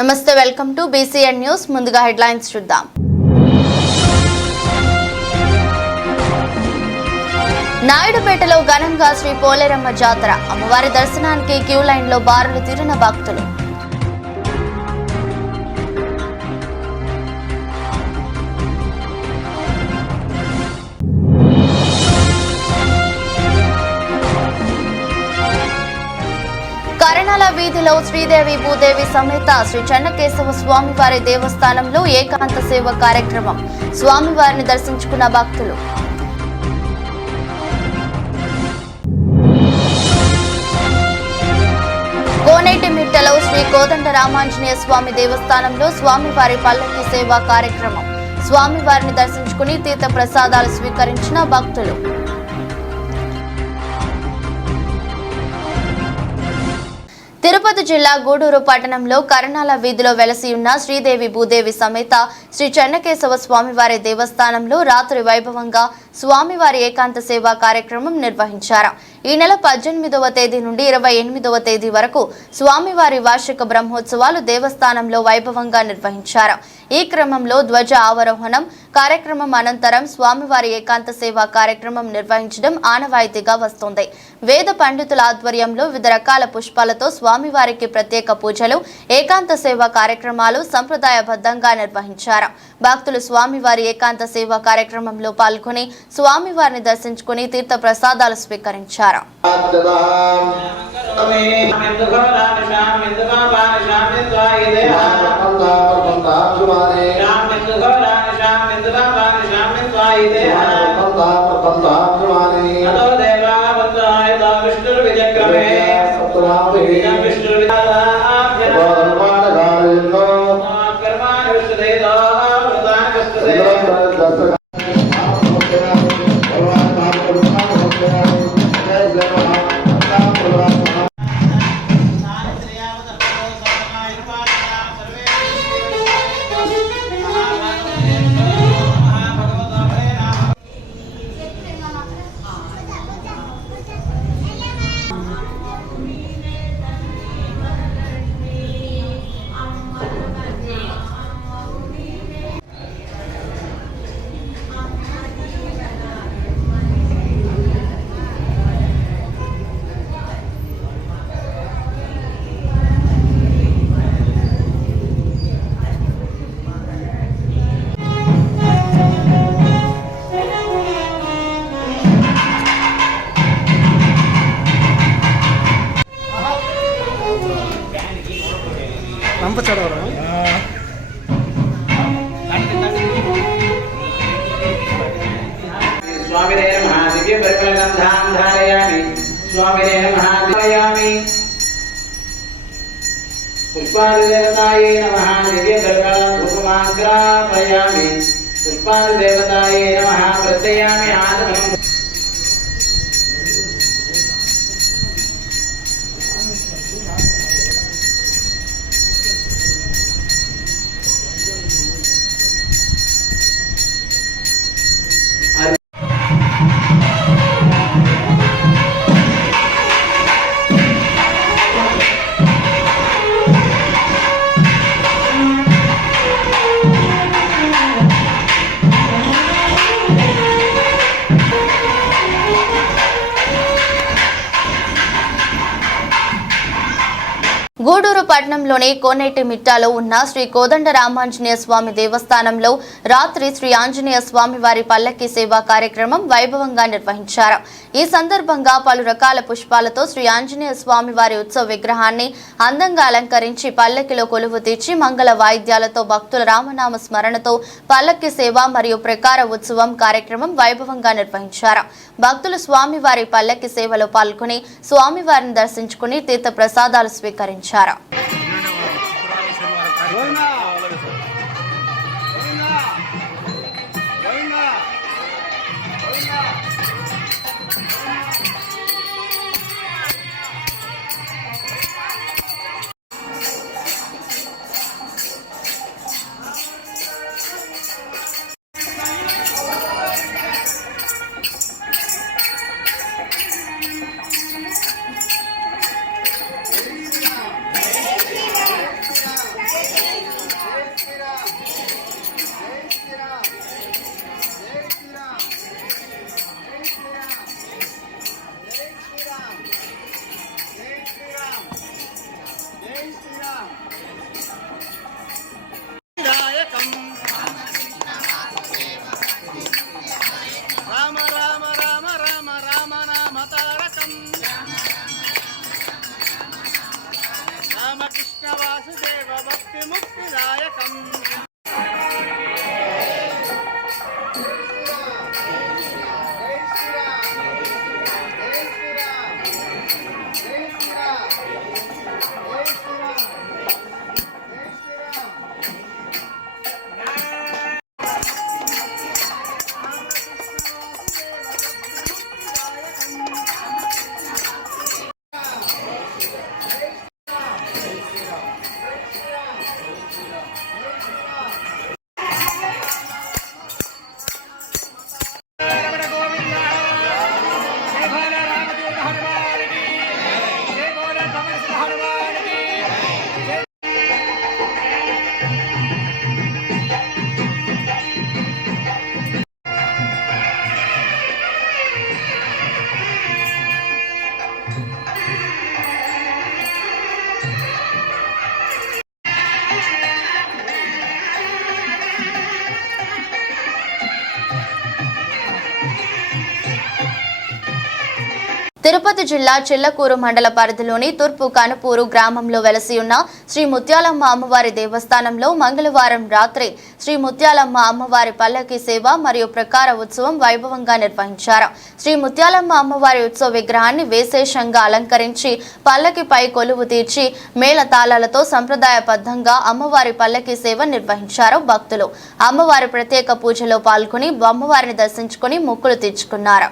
నమస్తే, welcome to BCN news. ముందుగా headlines చూద్దాం. నాయుడుపేటలో ఘనంగా శ్రీ పోలేరమ్మ జాతర. అమ్మవారి దర్శనానికి క్యూ లైన్లో బారులు తీరిన భక్తులు. కరణాల వీధిలో శ్రీదేవి భూదేవి సమేత శ్రీ చెన్నకేశవ స్వామివారి దేవస్థానంలో ఏకాంత సేవ కార్యక్రమం. స్వామివారిని దర్శించుకున్న భక్తులు. కోనేటిమిట్టలో శ్రీ కోదండ రామాంజనేయ స్వామి దేవస్థానంలో స్వామివారి పల్లకి సేవ కార్యక్రమం. స్వామివారిని దర్శించుకుని తీర్థ ప్రసాదాలు స్వీకరించిన భక్తులు. తిరుపతి జిల్లా గూడూరు పట్టణంలో కరణాల వీధిలో వెలసి ఉన్న శ్రీదేవి భూదేవి సమేత శ్రీ చెన్నకేశవ స్వామివారి దేవస్థానంలో రాత్రి వైభవంగా స్వామివారి ఏకాంత సేవా కార్యక్రమం నిర్వహించారు. ఈ నెల 18వ తేదీ నుండి 28వ తేదీ వరకు స్వామివారి వార్షిక బ్రహ్మోత్సవాలు దేవస్థానంలో వైభవంగా నిర్వహించారు. ఈ క్రమంలో ధ్వజ ఆవరోహణం కార్యక్రమం అనంతరం స్వామివారి ఏకాంత సేవా కార్యక్రమం నిర్వహించడం ఆనవాయితీగా వస్తోంది. వేద పండితుల ఆధ్వర్యంలో వివిధ రకాల పుష్పాలతో స్వామివారికి ప్రత్యేక పూజలు, ఏకాంత సేవా కార్యక్రమాలు సంప్రదాయబద్ధంగా నిర్వహించారు. భక్తులు స్వామివారి ఏకాంత సేవా కార్యక్రమంలో పాల్గొని స్వామివారిని దర్శించుకుని తీర్థ ప్రసాదాలు స్వీకరించారు. स्वामिने नमः दिव्य परिमलगन्धां धारयामि स्वामिने नमः धारयामि पुष्पादिदेवतायै नमः दिव्य परिमलधूपमाग्रापयामि पुष्पादिदेवतायै नमः प्रत्ययामि आत्मनं గూడూరు పట్టణంలోని కోనేటిమిట్టలో ఉన్న శ్రీ కోదండ రామాంజనేయ స్వామి దేవస్థానంలో రాత్రి శ్రీ ఆంజనేయ స్వామి వారి పల్లకి సేవా కార్యక్రమం వైభవంగా నిర్వహించారు. ఈ సందర్భంగా పలు రకాల పుష్పాలతో శ్రీ ఆంజనేయ స్వామి వారి ఉత్సవ విగ్రహాన్ని అందంగా అలంకరించి పల్లకిలో కొలువు తీర్చి మంగళ వాయిద్యాలతో భక్తుల రామనామ స్మరణతో పల్లకి సేవ మరియు ప్రకార ఉత్సవం కార్యక్రమం వైభవంగా నిర్వహించారు. భక్తులు స్వామివారి పల్లకి సేవలో పాల్గొని స్వామివారిని దర్శించుకుని తీర్థ ప్రసాదాలు స్వీకరించారు. తిరుపతి జిల్లా చిల్లకూరు మండల పరిధిలోని తూర్పు కనుపూరు గ్రామంలో వెలసి ఉన్న శ్రీ ముత్యాలమ్మ అమ్మవారి దేవస్థానంలో మంగళవారం రాత్రి శ్రీ ముత్యాలమ్మ అమ్మవారి పల్లకి సేవ మరియు ప్రకార ఉత్సవం వైభవంగా నిర్వహించారు. శ్రీ ముత్యాలమ్మ అమ్మవారి ఉత్సవ విగ్రహాన్ని విశేషంగా అలంకరించి పల్లకిపై కొలువు తీర్చి మేళతాళాలతో సంప్రదాయబద్ధంగా అమ్మవారి పల్లకి సేవ నిర్వహించారు. భక్తులు అమ్మవారి ప్రత్యేక పూజలో పాల్గొని అమ్మవారిని దర్శించుకుని మొక్కులు తీర్చుకున్నారు.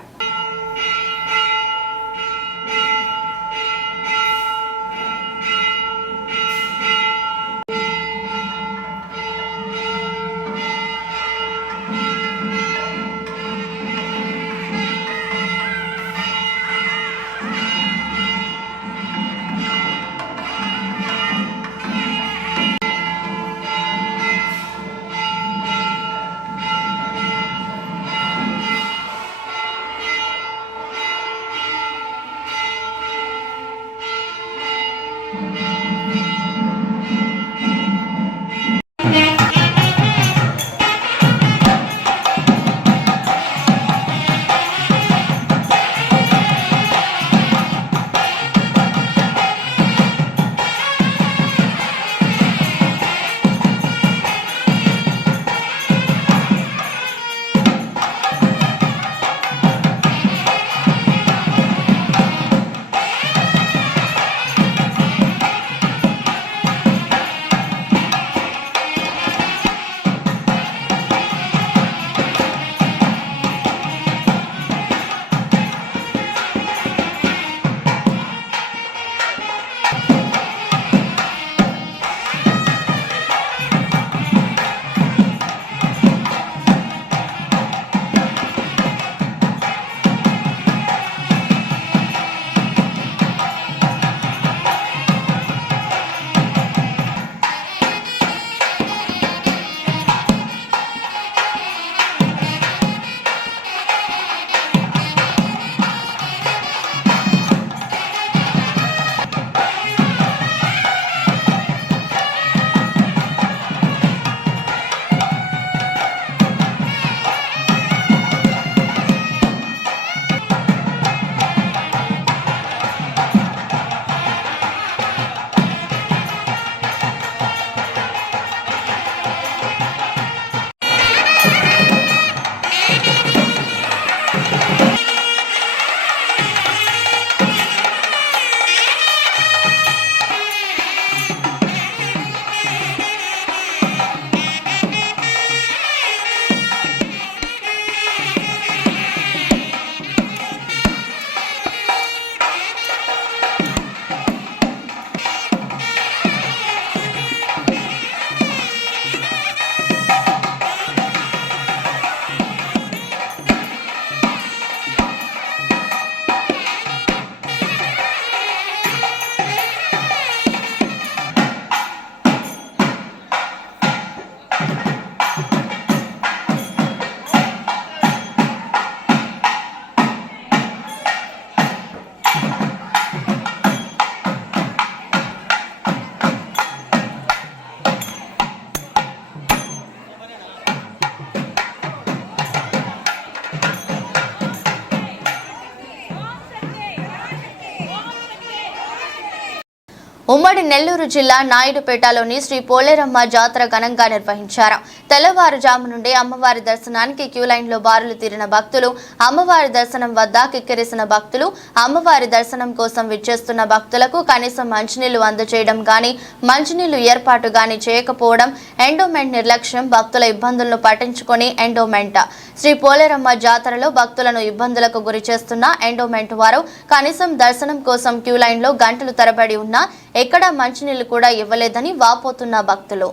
ఉమ్మడి నెల్లూరు జిల్లా నాయుడుపేటలోని శ్రీ పోలేరమ్మ జాతర ఘనంగా నిర్వహించారు. తెల్లవారుజాము నుండి అమ్మవారి దర్శనానికి క్యూ లైన్లో బారులు తీరిన భక్తులు, అమ్మవారి దర్శనం వద్ద కిక్కిరిసిన భక్తులు, అమ్మవారి దర్శనం కోసం విచ్చేస్తున్న భక్తులకు కనీసం మంచినీళ్లు అందజేయడం గాని, మంచినీళ్లు ఏర్పాటు గాని చేయకపోవడం, ఎండోమెంట్ నిర్లక్ష్యం, భక్తుల ఇబ్బందులను పట్టించుకొని ఎండోమెంట్ శ్రీ పోలేరమ్మ జాతరలో భక్తులను ఇబ్బందులకు గురి చేస్తున్న ఎండోమెంట్ వారు కనీసం దర్శనం కోసం క్యూ లైన్లో గంటలు తరబడి ఉన్నా ఎక్కడా మంచినీళ్లు కూడా ఇవ్వలేదని వాపోతున్న భక్తులు.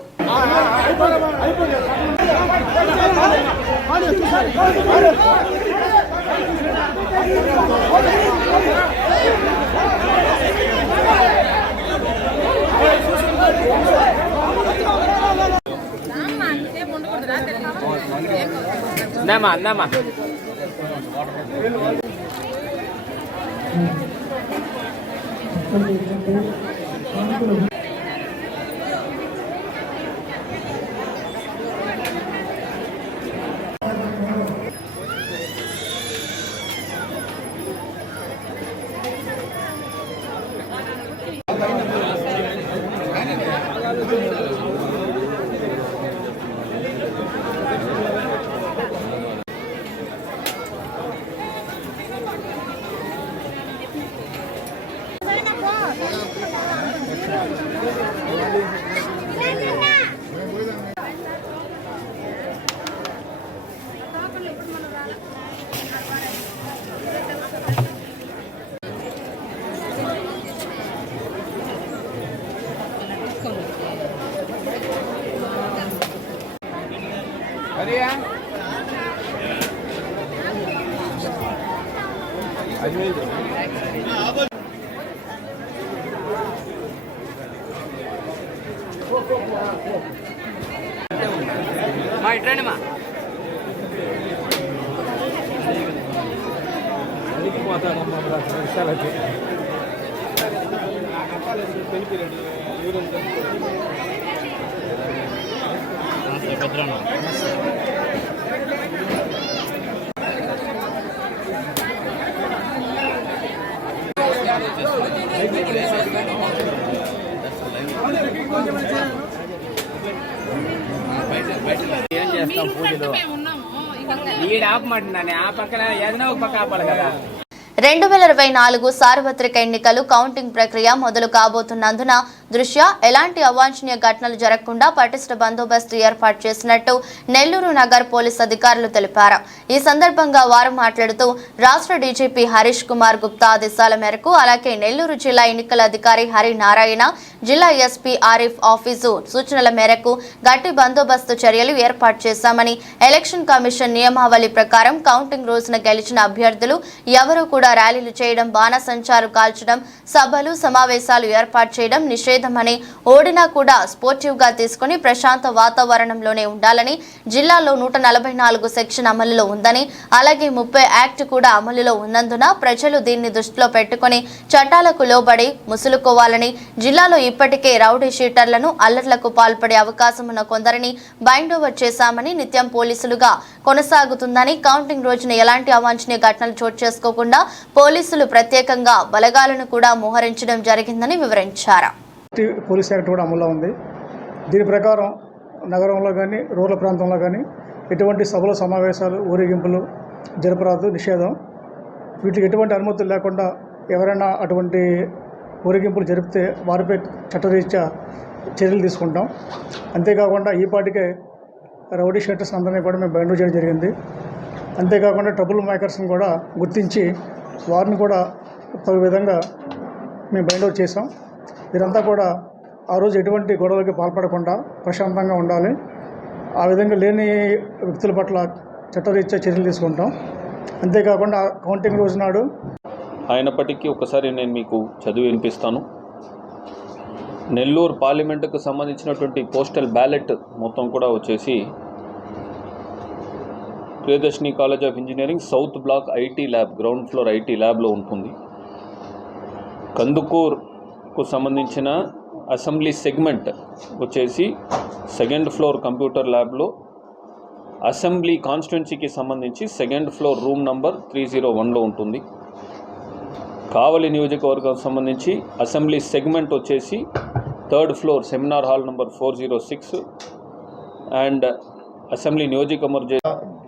అందమ్మా మా ఇట్లండి మా ఏం చేస్తాం పూజలు ఈడ ఆపమంటున్నాను ఆ పక్కన ఏదైనా ఒక పక్క ఆపాలి కదా. 2024 సార్వత్రిక ఎన్నికలు కౌంటింగ్ ప్రక్రియ మొదలు కాబోతున్నందున దృష్ట్యా ఎలాంటి అవాంఛనీయ ఘటనలు జరగకుండా పటిష్ట బందోబస్తు ఏర్పాటు చేసినట్టు నెల్లూరు నగర్ పోలీస్ అధికారులు తెలిపారు. ఈ సందర్భంగా వారు మాట్లాడుతూ రాష్ట్ర డీజీపీ హరీష్ కుమార్ గుప్తా ఆదేశాల మేరకు అలాగే నెల్లూరు జిల్లా ఎన్నికల అధికారి హరి నారాయణ, జిల్లా ఎస్పీ ఆరిఫ్ ఆఫీసు సూచనల మేరకు గట్టి బందోబస్తు చర్యలు ఏర్పాటు చేశామని, ఎలక్షన్ కమిషన్ నియమావళి ప్రకారం కౌంటింగ్ రోజున గెలిచిన అభ్యర్థులు ఎవరూ కూడా ర్యాలీలు చేయడం, బాణసంచారు కాల్చడం, సభలు సమావేశాలు ఏర్పాటు చేయడం నిషేధమని, ఓడినా కూడా స్పోర్టివ్ గా తీసుకుని ప్రశాంత వాతావరణంలోనే ఉండాలని, జిల్లాలో 144 సెక్షన్ అమలులో ఉందని, అలాగే 30 యాక్ట్ కూడా అమలులో ఉన్నందున ప్రజలు దీన్ని దృష్టిలో పెట్టుకుని చట్టాలకు లోబడి ముసులుకోవాలని, జిల్లాలో ఇప్పటికే రౌడీ షీటర్లను, అల్లర్లకు పాల్పడే అవకాశం ఉన్న కొందరిని బైండ్ ఓవర్ చేశామని, నిత్యం పోలీసులుగా కొనసాగుతుందని, కౌంటింగ్ రోజున ఎలాంటి అవాంఛనీయ ఘటనలు చోటు చేసుకోకుండా పోలీసులు ప్రత్యేకంగా బలగాలను కూడా మోహరించడం జరిగిందని వివరించారు. పోలీస్ యాక్ట్ కూడా అమల్లో ఉంది. దీని ప్రకారం నగరంలో కానీ రూరల్ ప్రాంతంలో కానీ ఎటువంటి సభలు సమావేశాలు ఊరేగింపులు జరపరాదు, నిషేధం. వీటికి ఎటువంటి అనుమతులు లేకుండా ఎవరైనా అటువంటి ఊరేగింపులు జరిపితే వారిపై చట్టరీత్యా చర్యలు తీసుకుంటాం. అంతేకాకుండా ఈ పాటికే రౌడీ షీటర్స్ అందరినీ కూడా మేము బైండ్ చేయడం జరిగింది. అంతేకాకుండా ట్రబుల్ మేకర్స్ని కూడా గుర్తించి వారిని కూడా తగు విధంగా మేము బైండ్ అవుట్ చేసాం. వీరంతా కూడా ఆ రోజు ఎటువంటి గొడవలకి పాల్పడకుండా ప్రశాంతంగా ఉండాలి. ఆ విధంగా లేని వ్యక్తుల పట్ల చట్టరీత్యా చర్యలు తీసుకుంటాం. అంతేకాకుండా కౌంటింగ్ రోజు నాడు అయినప్పటికీ ఒకసారి నేను మీకు చదివి వినిపిస్తాను. నెల్లూరు పార్లమెంటుకు సంబంధించినటువంటి పోస్టల్ బ్యాలెట్ మొత్తం కూడా వచ్చేసి Priyadarshini college of engineering south block IT lab, ground floor IT ల్యాబ్లో ఉంటుంది. కందుకూర్కు సంబంధించిన అసెంబ్లీ సెగ్మెంట్ వచ్చేసి 2nd ఫ్లోర్ కంప్యూటర్ ల్యాబ్లో, అసెంబ్లీ కాన్స్టిట్యున్సీకి సంబంధించి 2nd ఫ్లోర్ రూమ్ నంబర్ 301లో ఉంటుంది. కావలి నియోజకవర్గం సంబంధించి అసెంబ్లీ సెగ్మెంట్ వచ్చేసి 3rd floor seminar hall number 406 and assembly నియోజకవర్గ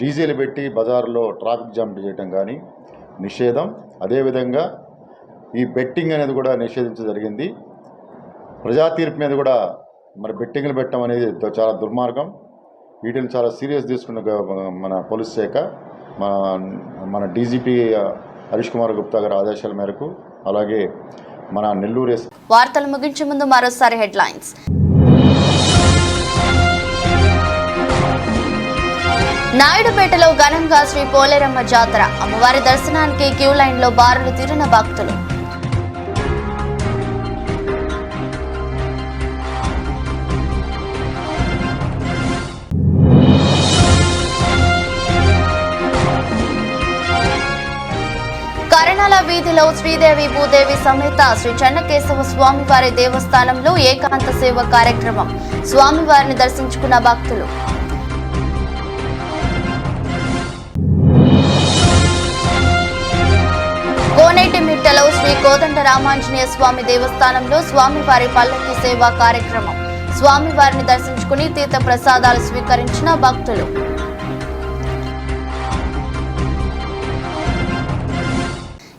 డీజేలు పెట్టి బజార్లో ట్రాఫిక్ జామ్ చేయడం కానీ నిషేధం. అదేవిధంగా ఈ బెట్టింగ్ అనేది కూడా నిషేధించడం జరిగింది. ప్రజా తీర్పు మీద కూడా మరి బెట్టింగ్లు పెట్టడం అనేది చాలా దుర్మార్గం. వీటిని చాలా సీరియస్ తీసుకున్న మన పోలీస్ శాఖ మన డీజీపీ హరీష్ కుమార్ గుప్తా గారి ఆదేశాల మేరకు, అలాగే మన నెల్లూరు వార్తలు ముగించే ముందు మరోసారి హెడ్లైన్స్. నాయుడుపేటలో ఘనంగా శ్రీ పోలేరమ్మ జాతర. అమ్మవారి దర్శనానికి క్యూ లైన్లో బారులు తీరిన భక్తులు. కరణాల వీధిలో శ్రీదేవి భూదేవి సమేత శ్రీ చెన్నకేశవ స్వామివారి దేవస్థానంలో ఏకాంత సేవ కార్యక్రమం. స్వామివారిని దర్శించుకున్న భక్తులు. కోనేటిమిట్టలో శ్రీ కోదండ రామాంజనేయ స్వామి దేవస్థానంలో స్వామివారి పల్లకి సేవా కార్యక్రమం. స్వామివారిని దర్శించుకుని తీర్థ ప్రసాదాలు స్వీకరించిన భక్తులు.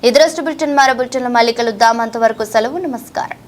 ఇదరస్ట్ బులెటిన్ మరో బులెటిన్లో మళ్ళీ కలుద్దాం. అంతవరకు సెలవు. నమస్కారం.